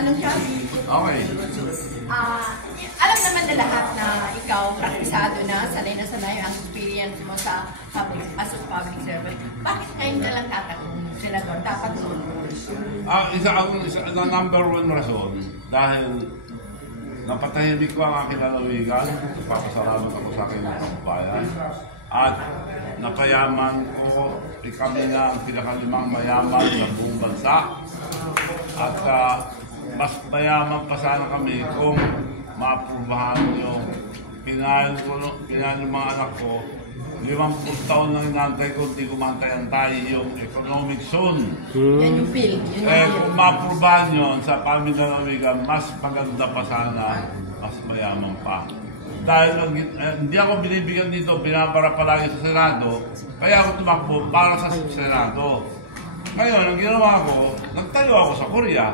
Ano siya? Okay. Alam naman na lahat na ikaw, praktisado na, sanay ang experience mo sa as a public servant. Bakit ngayon ka lang tatanong, senador? Dapat Isa na number one rason, dahil napatahimik ko ang aking lalawigan, papasalamat ako sa aking mga kabayan, at napayaman ko, kami na ang pinakalimang mayaman sa buong bansa, at mas mayaman pa sana kami kung maaprubahan yung kinain ng mga anak ko. 50 taon lang inantay ko, hindi ko mantay-antay yung economic zone. Yan yung bill. Kung maaprubahan yun sa pamilalawigan, mas maganda pa sana, mas mayaman pa. Dahil hindi ako binibigyan dito, binabara palagi sa Senado, kaya ako tumakbo para sa Senado. Ngayon, ang ginawa ko, nagtayo ako sa Korea.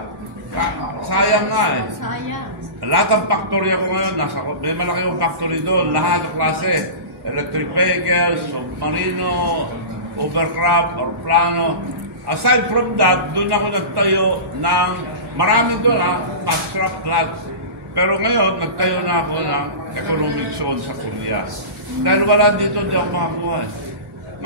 Sayang nga eh. Sayang. Lahat ng factory ako ngayon, may malaki yung factory doon, lahat ng klase. Electric vehicles, submarino, overcraft, or plano. Aside from that, doon ako nagtayo ng, marami doon fast-track plants. Pero ngayon, nagtayo na ako ng economic zone sa Korea. Dahil wala dito, hindi ako makakuha.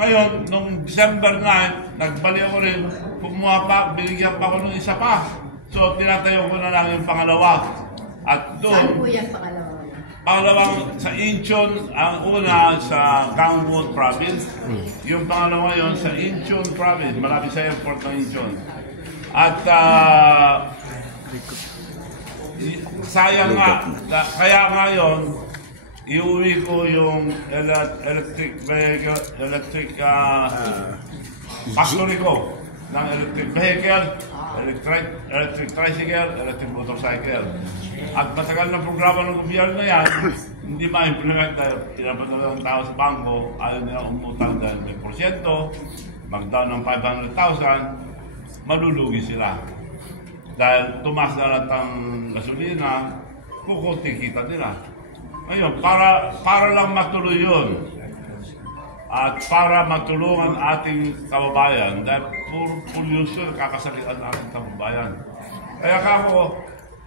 Ngayon, noong December 9, nagbalik ako rin, kumuha pa, binigyan pa ako ng isa pa. So, tinatayo ko na lang yung pangalawa. At doon, saan po yan pangalawa? Pangalawang sa Incheon, ang una sa Gangwon Province. Yung pangalawa yon sa Incheon Province, malapit sa airport ng Incheon. At sayang nga, kaya ngayon, iuwi ko yung electric factory ko ng electric vehicle, electric tricycle, electric motorcycle. At matagal na programa ng gobyerno na yan, hindi ma-implement dahil pinapadala ng tao sa bangko, ayaw nila umutang dahil may porsyento, mag-down ng 500,000, malulugi sila. Dahil tumas na lahat ang gasolina, kukunti kita nila. Ngayon, para lang matuloy yun, at para matulungan ating kababayan, dahil puro pollution, kakasakitan ating kababayan. Kaya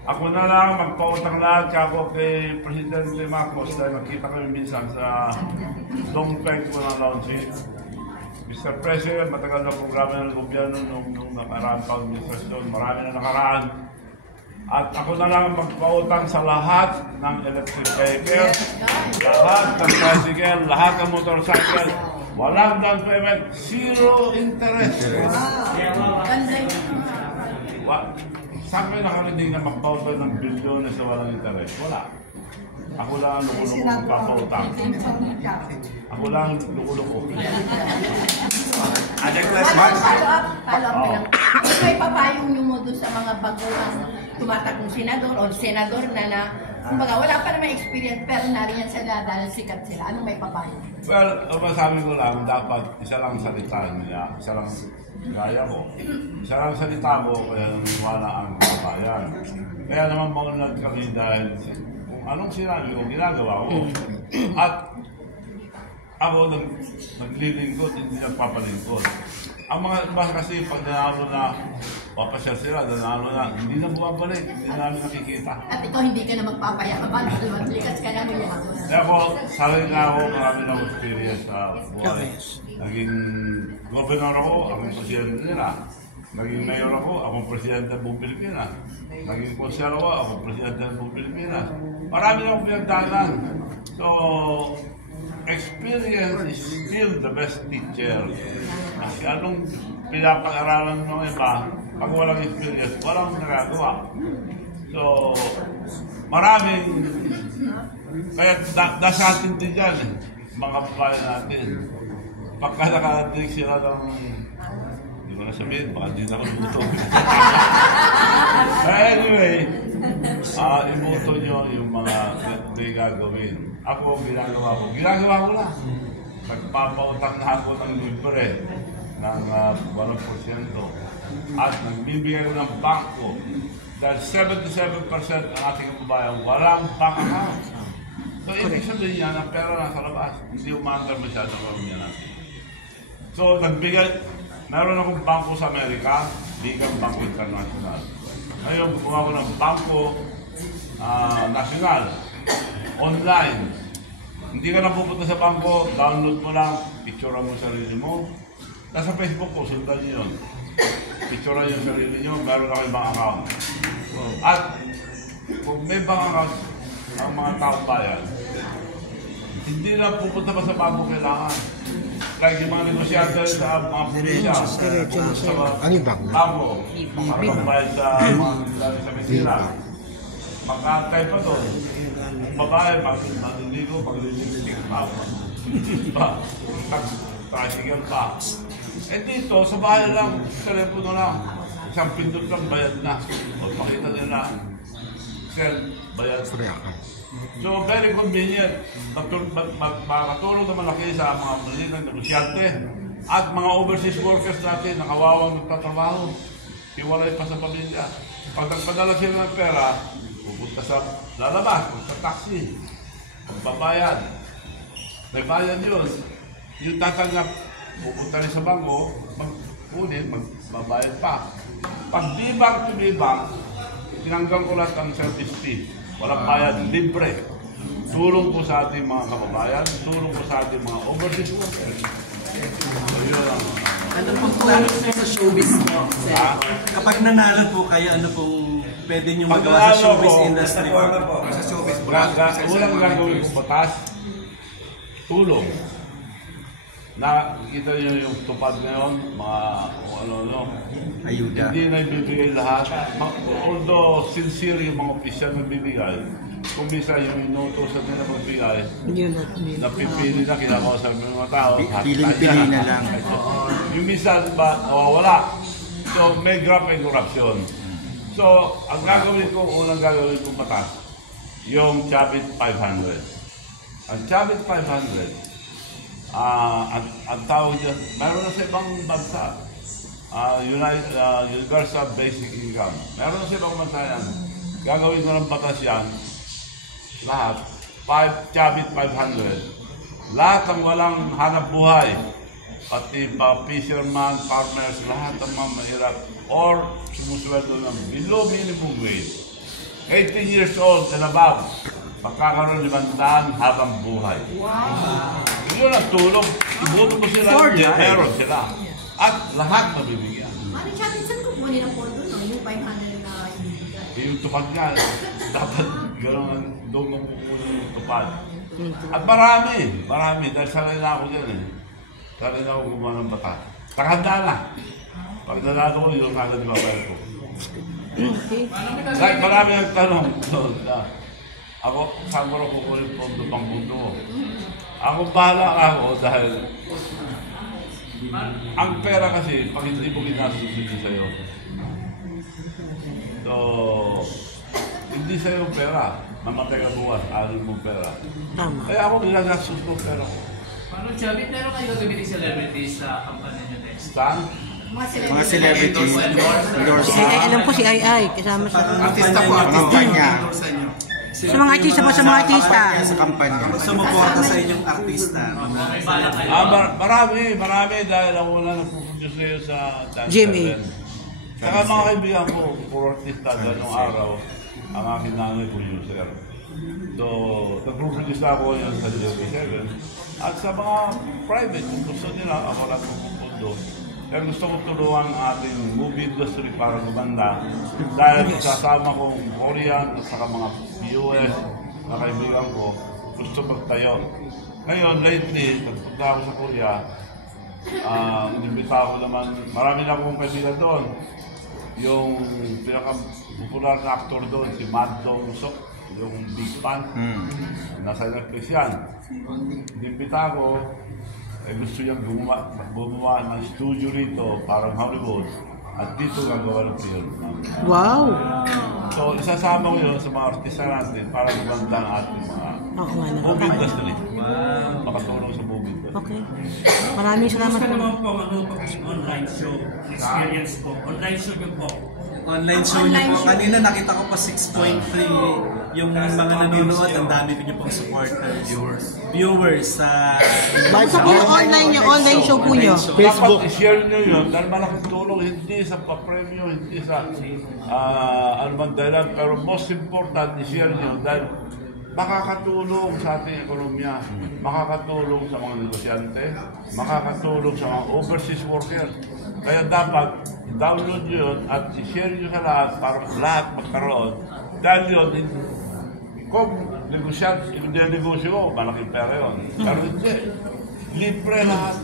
ako na lang magpautang lahat ako kay Presidente Marcos dahil nakita kami minsan sa Dongpeng ko ng launching. Mr. President, matagal na programa ng gobyerno nung nakaraan pa administrasyon, marami na nakaraan. At ako na lang magpautang sa lahat ng electric vehicle, lahat ng tricycle, lahat ng motorcycle. Walang down payment, zero interest. Saan kayo nakarinig na magpautang ng bilyon sa walang interest? Wala. Ako lang ang lukuloko magpapautang. Ako lang ang lukuloko. Follow up lang. May papayong nyo mo doon sa mga baguhang tumatakong senador o senador na kumbaga wala pa naman experience pero nariyan sila dahil sikat sila. Anong may papayong? Well, masabi ko lang, dapat isa lang salita nila, isa lang gaya ko. Isa lang salita ko, kaya naniwala ang kabayan. Kaya naman maunad kami dahil kung anong sinabi ko, ginagawa ko. At ako naglilingkod, hindi nagpapalingkod. Ang mga iba kasi pag nanalo na, papasyal sila, nanalo na, hindi na bumabalik, hindi na namin nakikita. At ikaw hindi ka na magpapayakapan, likas ka na mo yung ako. Kaya ako, sarili na ako, marami na experience sa buhay. Naging governor ako, akong presidente nila. Naging mayor ako, akong presidente ng buong Pilipinas. Naging konsyal ako, akong presidente ng buong Pilipinas. Marami na akong pinagdaanan. So, experience is still the best teacher. Kasi anong pinapag-aralan ng mga iba, pag walang experience, walang nagagawa. So, maraming, kaya nasa atin din dyan, mga babae natin. Pagka nakarating sila ng, hindi ko na sabihin, baka hindi na ako luto. Anyway, imuto nyo yung mga hindi gagawin. Ako, ginagawa ko lang. Nagpapautang na ako ng libre ng 8%. At nagbibigay ko ng bangko. Dahil 77% ang ating kababayan walang bank account. So, ibig sabihin niya na pera nasa labas. Hindi umaandar masyado ang pamilya natin. So, meron akong bangko sa Amerika, bigang Bangko International. Ngayon, gumawa ko ng Bangko Nacional. Online. Hindi ka na pupunta sa bangko, download mo lang, picture mo sarili mo. Nasa Facebook ko, sundan niyo yun. Picture yung sarili niyo, meron na kayong bank account. At kung may bank account ang mga taong bayan, hindi na pupunta pa sa bangko kailangan. Like yung mga negosyante sa mga pulisya, sa bangko, para magbayad sa mga sa Mesira. Magkantay pa doon. Babae, magliligo, magliligo pa. Tricycle pa. Eh dito, sa bahay lang, telepono lang. Isang pindot lang, bayad na. O pakita nila, sell, bayad. So, very convenient. Makatulong na malaki sa mga malilang negosyante at mga overseas workers natin na kawawang nagtatrabaho. Iwalay pa sa pamilya. Pag nagpadala sila ng pera, pupunta sa lalabas, sa taxi, magbabayad. May bayad yun. Yung tatanggap, pupunta rin sa bangko, magkunin, magbabayad pa. Pag di bank to be bank, tinanggal ko lahat ang service fee. Walang bayad, libre. Tulong ko sa ating mga kababayan, tulong ko sa ating mga overseas workers. So yun lang. Ano pong plano sa showbiz mo, sir? Kapag nanalo po kayo, ano pong pwede nyo magawa sa showbiz industry po? Sa showbiz po. Unang gagawin ko batas, tulong. Nakikita nyo yung tupad ngayon, mga ano-ano. Ayuda. Hindi na ibibigay lahat. Although sincere yung mga opisyal na bibigay, kung bisa yung inutosan nila magbigay, napipili na kinakawa sa mga tao. Piling-pili na lang. Yung minsan ba, nawawala. So may graft and corruption. So, ang gagawin ko, unang gagawin kong batas, yung Chavit 500. Ang Chavit 500, ang tawag dyan, meron na sa ibang bansa, Universal Basic Income. Meron na sa ibang bansa yan. Gagawin ko ng batas yan, lahat, Chavit 500. Lahat ang walang hanap buhay, pati fisherman, farmers, lahat ang mga mahirap, or sumusweldo ng below minimum wage. 18 years old and above, magkakaroon 500 habang buhay. Wow! Yun ang tulong. Ibuto mo sila, meron sila. At lahat mabibigyan. Mari Chavit, saan kukunin ang pondo, no? Yung 500 na ibibigay? Yung tupad nga, dapat gano'n doon mong kukunin yung tupad. At marami, dahil sanay na ako dyan eh. Sanay na ako gumawa ng bata. Takanda na. Pag nanalo ko, yung kagad di mabayad ko. Like, marami ang tanong doon na, ako, saan ko rin kukunin pondo pang mundo ko? Ako bahala ako dahil ang pera kasi, pag hindi mo ginastos dito sa'yo. So, hindi sa'yo pera. Mamatay ka bukas, alin mo pera. Kaya ako ginagastos ko pera ko. Paano, Chavit, meron kayo gagamitin celebrities sa kampanya nyo next? Saan? Mga celebrities. Si alam ko si Ai, kasama sa Artista po, artista niya. sa mga artista po, sa mga artista. Sa kampanya. Sumuporta sa inyong artista. May bala kayo. Marami dahil ako na nagpupuntos kayo sa Dance Jimmy. Event. Saka mga kaibigan ko, puro artista dahil nung araw, ang aking nanay producer. So, nagpupuntos ako yun sa JP7. At sa mga private, kung gusto nila, ako na pupunto. Kaya gusto ko tulungan ang ating movie industry para gumanda. Dahil kasama kong Korean at saka mga US na kaibigan ko, gusto magtayo. Ngayon, lately, nagpunta ako sa Korea, inimbita ako naman, marami na akong kaibigan doon. Yung pinaka-popular na actor doon, si Mad Dong-sok, yung big fan, nasa Netflix yan. Inimbita ako, gusto niyang gumawa ng studio rito, parang Hollywood, at dito gagawa ng film. Wow! So, isasama ko yun sa mga artista natin para gumanda ang ating mga movie industry. Makatulong sa movie industry. Okay. Maraming salamat Gusto po. naman po, ano, online show, experience po. Online show yun po. online show niyo po. Kanina nakita ko pa 6.3 yung mga nanonood. Ang dami niyo pong supporters. Viewers sa... Bakit po yung online show po niyo? Facebook. Dapat i-share nyo yun dahil malaking tulong hindi sa papremyo, hindi sa ano man dahilan. Pero most important, i-share nyo dahil makakatulong sa ating ekonomiya, makakatulong sa mga negosyante, makakatulong sa mga overseas workers. Kaya dapat i-download yun at i-share nyo sa lahat para lahat magkaroon. Dahil yun, kung negosyante, hindi negosyo mo, malaking pera yun. Pero hindi. Libre lahat.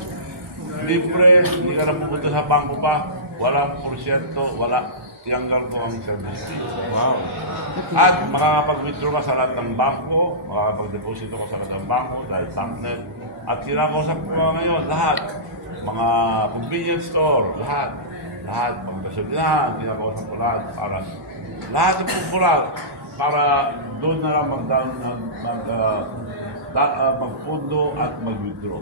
Libre, hindi ka na pupunta sa bangko pa, walang porsyento, wala. Tiyanggal ko ang service fee. Wow. At makakapag-withdraw ka sa lahat ng bangko, makakapag-deposito ka sa lahat ng bangko dahil Banknet. At kinakausap ko ngayon, lahat. Mga convenience store, lahat. Lahat, pagkasulinahan, kinakausap ko lahat. Para lahat ng popular, para doon na lang magpundo at mag-withdraw.